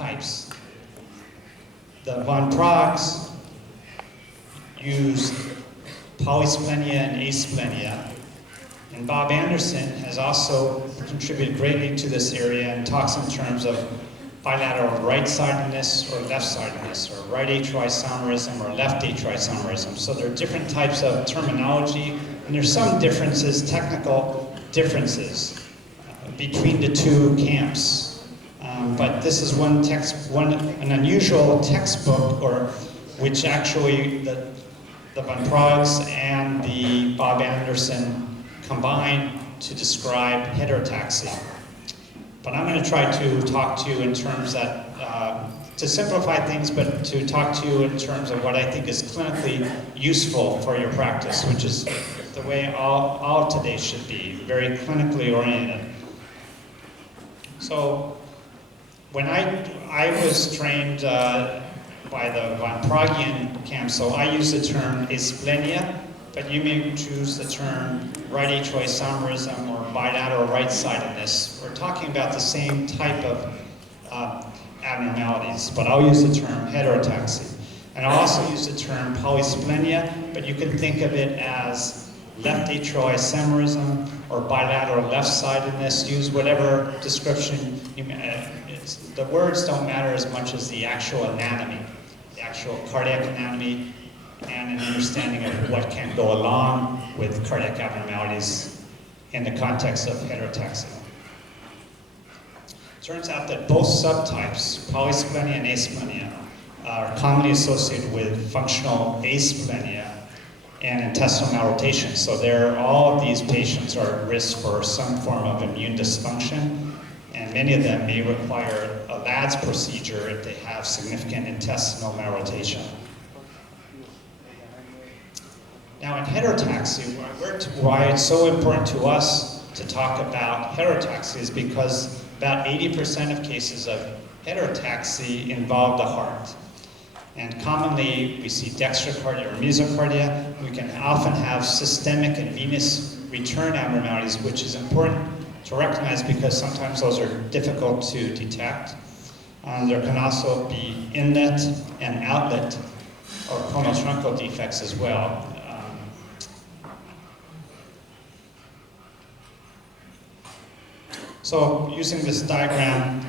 types. The von Proggs used polysplenia and asplenia, and Bob Anderson has also contributed greatly to this area and talks in terms of bilateral right-sidedness or left-sidedness, or right atriisomerism or left atriisomerism. So there are different types of terminology, and there's some differences, technical differences between the two camps. But this is an unusual textbook, or which actually the von Proggs and the Bob Anderson combine to describe heterotaxy. But I'm going to try to talk to you in terms that, to simplify things, but to talk to you in terms of what I think is clinically useful for your practice, which is the way all of today should be, very clinically oriented. So when I was trained by the von Proggian camp, so I use the term asplenia, but you may choose the term right atriisomerism or bilateral right-sidedness. We're talking about the same type of abnormalities, but I'll use the term heterotaxy. And I'll also use the term polysplenia, but you can think of it as left atriisomerism or bilateral left-sidedness. Use whatever description you may. The words don't matter as much as the actual anatomy, the actual cardiac anatomy, and an understanding of what can go along with cardiac abnormalities in the context of heterotaxia. Turns out that both subtypes, polysplenia and asplenia, are commonly associated with functional asplenia and intestinal malrotation. So all of these patients are at risk for some form of immune dysfunction, and many of them may require a LADS procedure if they have significant intestinal malrotation. Now in heterotaxy, why it's so important to us to talk about heterotaxy is because about 80% of cases of heterotaxy involve the heart. And commonly we see dextrocardia or mesocardia. We can often have systemic and venous return abnormalities, which is important to recognize because sometimes those are difficult to detect. There can also be inlet and outlet or coronal defects as well. So using this diagram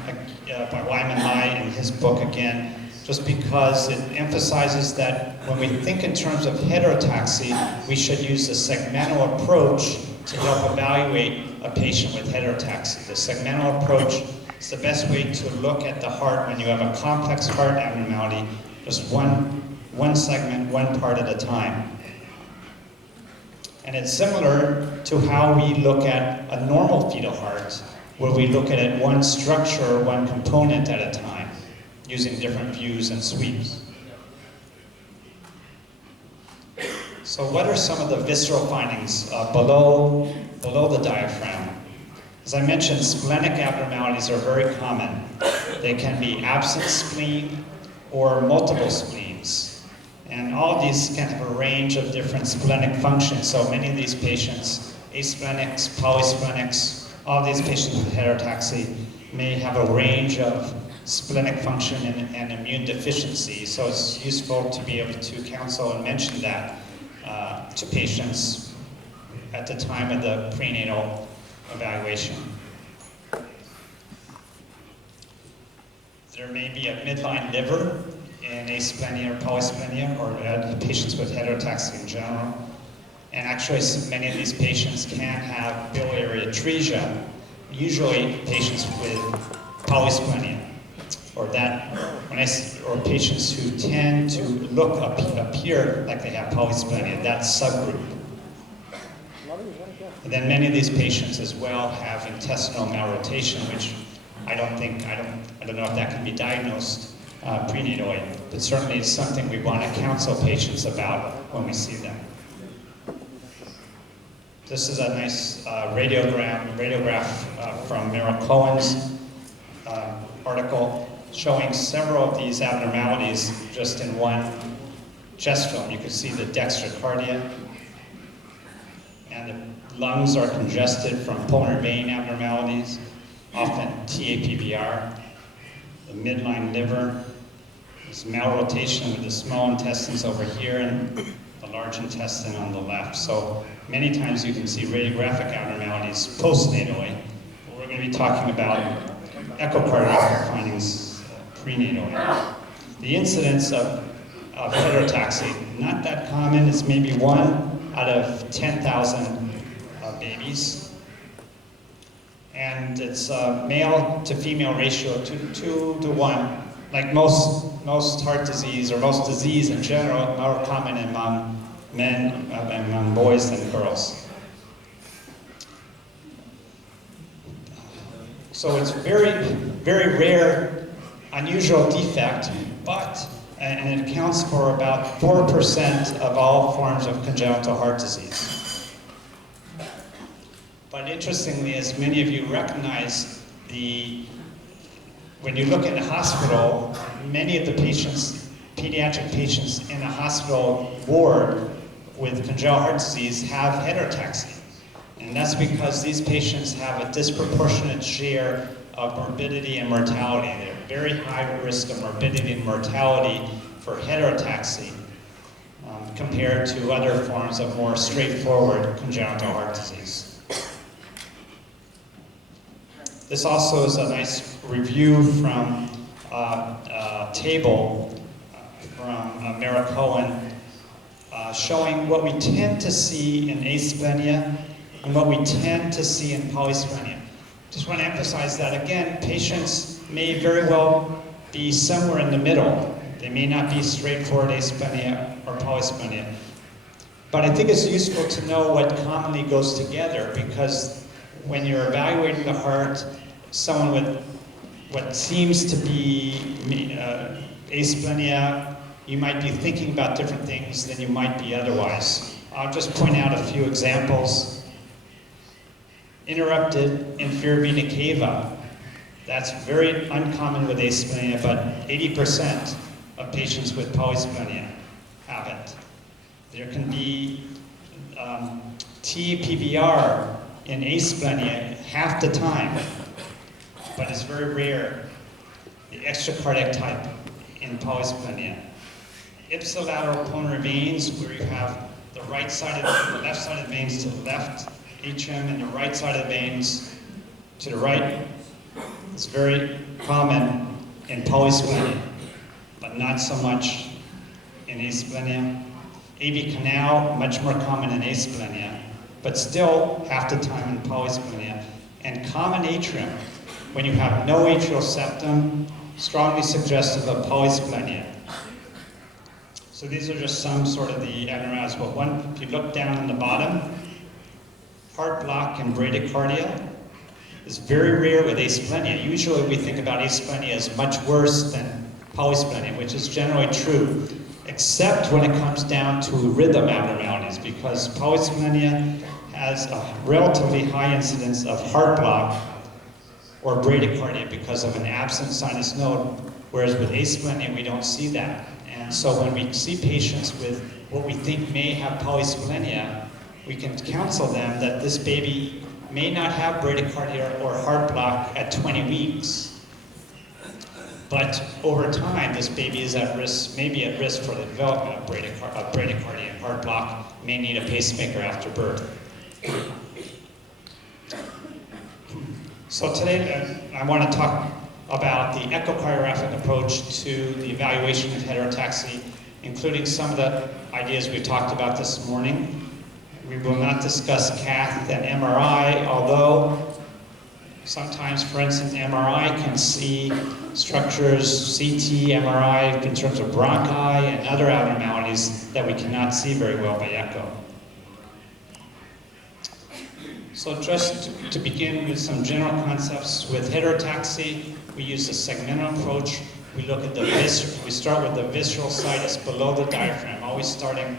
by Wyman Lai in his book again, just because it emphasizes that when we think in terms of heterotaxy, we should use the segmental approach to help evaluate a patient with heterotaxy. The segmental approach is the best way to look at the heart when you have a complex heart abnormality, just one segment, one part at a time. And it's similar to how we look at a normal fetal heart, where we look at it one structure, one component at a time, using different views and sweeps. So what are some of the visceral findings below the diaphragm? As I mentioned, splenic abnormalities are very common. They can be absent spleen or multiple spleens. And all of these can have a range of different splenic functions. So many of these patients, asplenics, polysplenics, all of these patients with heterotaxy may have a range of splenic function and immune deficiency. So it's useful to be able to counsel and mention that to patients at the time of the prenatal evaluation. There may be a midline liver in asplenia or polysplenia, or patients with heterotaxy in general. And actually, many of these patients can have biliary atresia, usually patients with polysplenia, or patients who tend to appear like they have polysplenia, that subgroup. And then many of these patients as well have intestinal malrotation, which I don't know if that can be diagnosed prenatally, but certainly it's something we want to counsel patients about when we see them. This is a nice radiograph from Mira Cohen's article showing several of these abnormalities just in one chest film. You can see the dextrocardia, and the lungs are congested from pulmonary vein abnormalities, often TAPVR. the midline liver. There's malrotation with the small intestines over here and the large intestine on the left. So many times you can see radiographic abnormalities postnatally. But we're going to be talking about echocardiographic findings prenatally. The incidence of heterotaxy, not that common. It's maybe 1 out of 10,000 babies. And it's a male to female ratio, 2 to 1. Like most heart disease or most disease in general, more common among men, among boys than girls. So it's very, very rare, unusual defect, and it accounts for about 4% of all forms of congenital heart disease. But interestingly, as many of you recognize, when you look in the hospital, many of the patients, pediatric patients in a hospital ward with congenital heart disease have heterotaxy. And that's because these patients have a disproportionate share of morbidity and mortality. They're very high risk of morbidity and mortality for heterotaxy compared to other forms of more straightforward congenital heart disease. This also is a nice review from a table from Mara Cohen showing what we tend to see in asplenia and what we tend to see in polysplenia. Just want to emphasize that again, patients may very well be somewhere in the middle. They may not be straightforward asplenia or polysplenia. But I think it's useful to know what commonly goes together, because when you're evaluating the heart, someone with what seems to be asplenia, you might be thinking about different things than you might be otherwise. I'll just point out a few examples. Interrupted inferior vena cava. That's very uncommon with asplenia, but 80% of patients with polysplenia have it. There can be TPVR in asplenia half the time, but it's very rare. The extracardiac type in polysplenia. Ipsilateral pulmonary veins, where you have the right side of the left side of the veins to the left atrium and the right side of the veins to the right. It's very common in polysplenia, but not so much in asplenia. AV canal, much more common in asplenia, but still half the time in polysplenia. And common atrium, when you have no atrial septum, strongly suggestive of polysplenia. So these are just some sort of the abnormalities. But if you look down on the bottom, heart block and bradycardia is very rare with asplenia. Usually we think about asplenia as much worse than polysplenia, which is generally true, except when it comes down to rhythm abnormalities, because polysplenia has a relatively high incidence of heart block or bradycardia because of an absent sinus node, whereas with asplenia we don't see that. And so when we see patients with what we think may have polysplenia, we can counsel them that this baby may not have bradycardia or heart block at 20 weeks. But over time, this baby is at risk, maybe at risk for the development of bradycardia and heart block, may need a pacemaker after birth. So today, I want to talk about the echocardiographic approach to the evaluation of heterotaxy, including some of the ideas we talked about this morning. We will not discuss cath and MRI, although sometimes, for instance, MRI can see structures, CT, MRI, in terms of bronchi and other abnormalities that we cannot see very well by echo. So just to begin with some general concepts, with heterotaxy, we use a segmental approach. We look at we start with the visceral situs below the diaphragm, always starting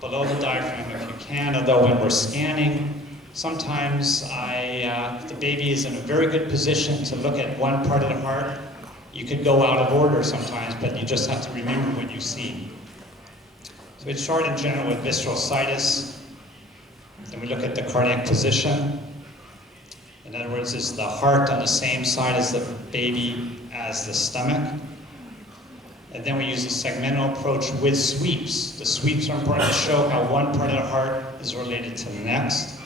below the diaphragm if you can, although when we're scanning, sometimes if the baby is in a very good position to look at one part of the heart, you could go out of order sometimes, but you just have to remember what you see. So we start in general with visceral situs, then we look at the cardiac position. In other words, is the heart on the same side as the baby as the stomach. And then we use a segmental approach with sweeps. The sweeps are important to show how one part of the heart is related to the next.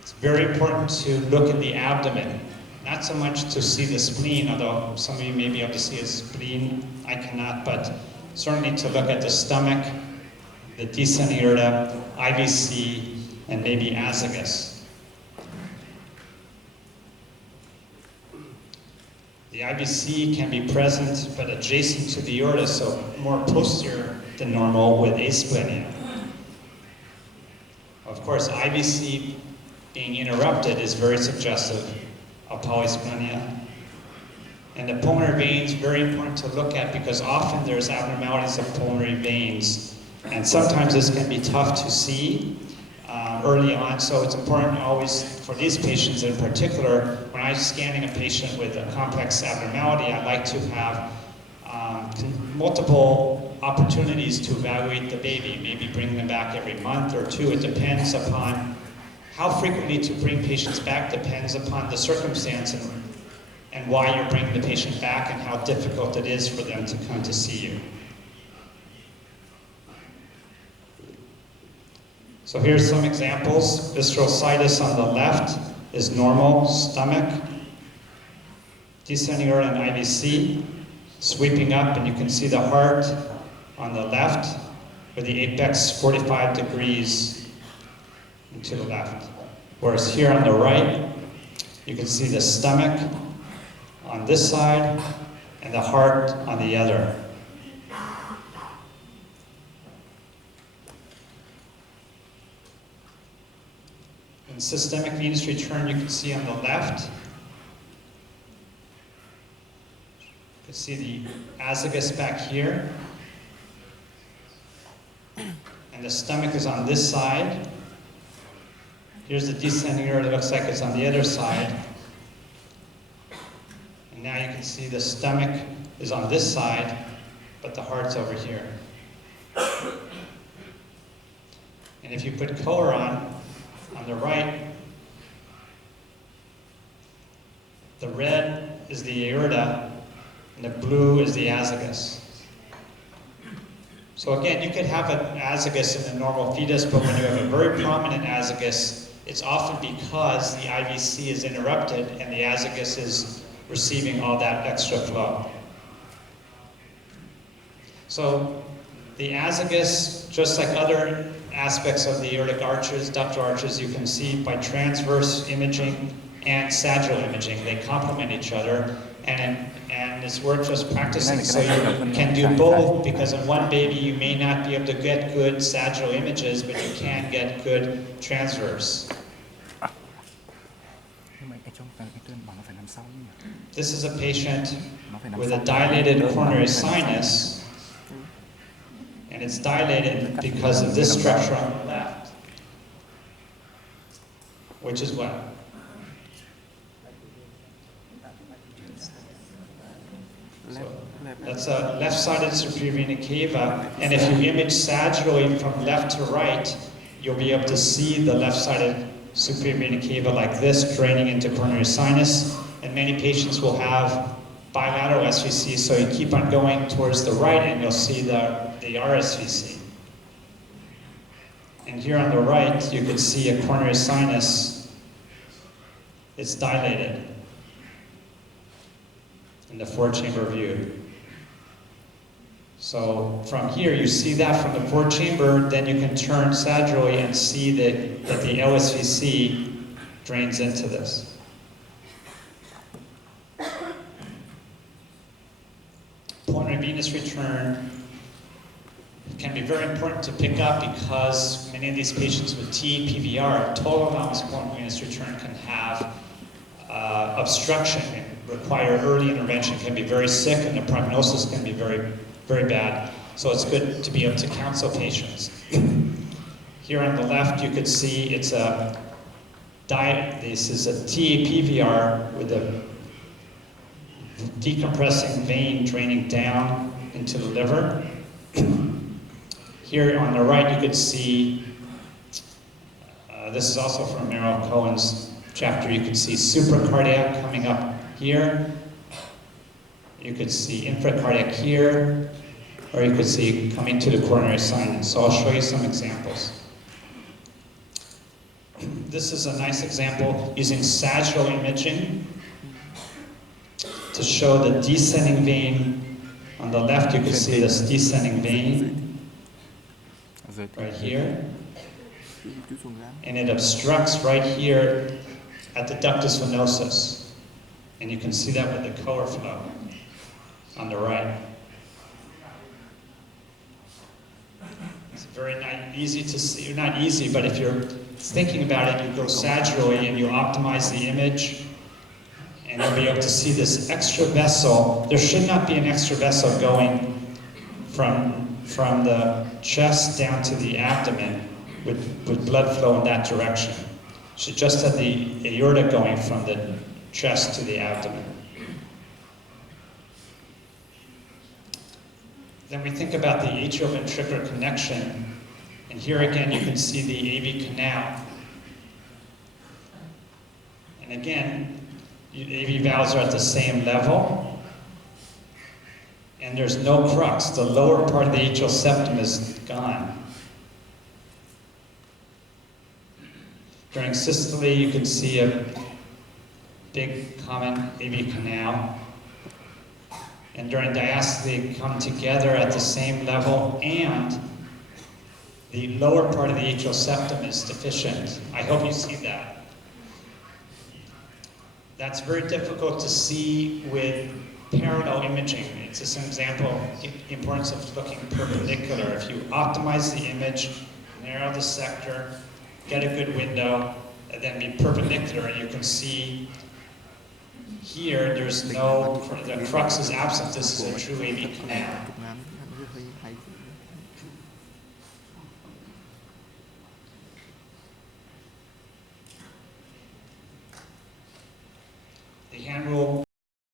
It's very important to look at the abdomen. Not so much to see the spleen, although some of you may be able to see a spleen. I cannot, but certainly to look at the stomach, the descending aorta, IVC, and maybe azygos. The IVC can be present but adjacent to the aorta, so more posterior than normal with asplenia. Of course, IVC being interrupted is very suggestive of polysplenia. And the pulmonary veins, very important to look at because often there's abnormalities of pulmonary veins. And sometimes this can be tough to see early on, so it's important always for these patients in particular, when I'm scanning a patient with a complex abnormality, I like to have multiple opportunities to evaluate the baby, maybe bring them back every month or two. It depends upon how frequently to bring patients back, depends upon the circumstance and why you're bringing the patient back and how difficult it is for them to come to see you. So here's some examples. Visceral situs on the left is normal stomach, descending aorta and IVC, sweeping up, and you can see the heart on the left with the apex 45 degrees to the left. Whereas here on the right, you can see the stomach on this side and the heart on the other. In systemic venous return, you can see on the left, you can see the azygos back here, and the stomach is on this side. Here's the descending aorta, it looks like it's on the other side. And now you can see the stomach is on this side, but the heart's over here. And if you put color on the right, the red is the aorta, and the blue is the azygos. So again, you could have an azygos in a normal fetus, but when you have a very prominent azygos, it's often because the IVC is interrupted and the azygos is receiving all that extra flow. So the azygos, just like other aspects of the aortic arches, ductal arches, you can see by transverse imaging and sagittal imaging, they complement each other, and it's worth just practicing so you can do both, because in one baby you may not be able to get good sagittal images, but you can get good transverse. This is a patient with a dilated coronary sinus, and it's dilated because of this structure on the left, which is what? So that's a left-sided superior vena cava, and if you image sagittally from left to right, you'll be able to see the left-sided superior vena cava like this, draining into coronary sinus, and many patients will have bilateral SVC, so you keep on going towards the right and you'll see the RSVC. And here on the right, you can see a coronary sinus. It's dilated in the four-chamber view. So from here, you see that from the four-chamber, then you can turn sagittally and see that the LSVC drains into this. Pulmonary venous return can be very important to pick up because many of these patients with TPVR, total anomalous pulmonary venous return, can have obstruction, require early intervention, can be very sick, and the prognosis can be very, very bad. So it's good to be able to counsel patients. Here on the left, you could see it's this is a TAPVR with a decompressing vein draining down into the liver. Here on the right, you could see, this is also from Merrill Cohen's chapter, you can see supracardiac coming up here, You could see infracardiac here, or you could see coming to the coronary sinus. So I'll show you some examples. This is a nice example using sagittal imaging to show the descending vein. On the left, you can see this descending vein right here. And it obstructs right here at the ductus venosus. And you can see that with the color flow on the right. It's very easy to see, not easy, but if you're thinking about it, you go sagittally and you optimize the image, and you'll be able to see this extra vessel. There should not be an extra vessel going from the chest down to the abdomen with blood flow in that direction. Should just have the aorta going from the chest to the abdomen. Then we think about the atrioventricular connection, and here again you can see the AV canal. And again, AV valves are at the same level, and there's no crux. The lower part of the atrial septum is gone. During systole, you can see a big common AV canal. And during diastole, they come together at the same level, and the lower part of the atrial septum is deficient. I hope you see that. That's very difficult to see with parallel imaging. It's just an example of the importance of looking perpendicular. If you optimize the image, narrow the sector, get a good window, and then be perpendicular, and you can see here there's no, the crux is absent. This is a true AV canal. The hand rule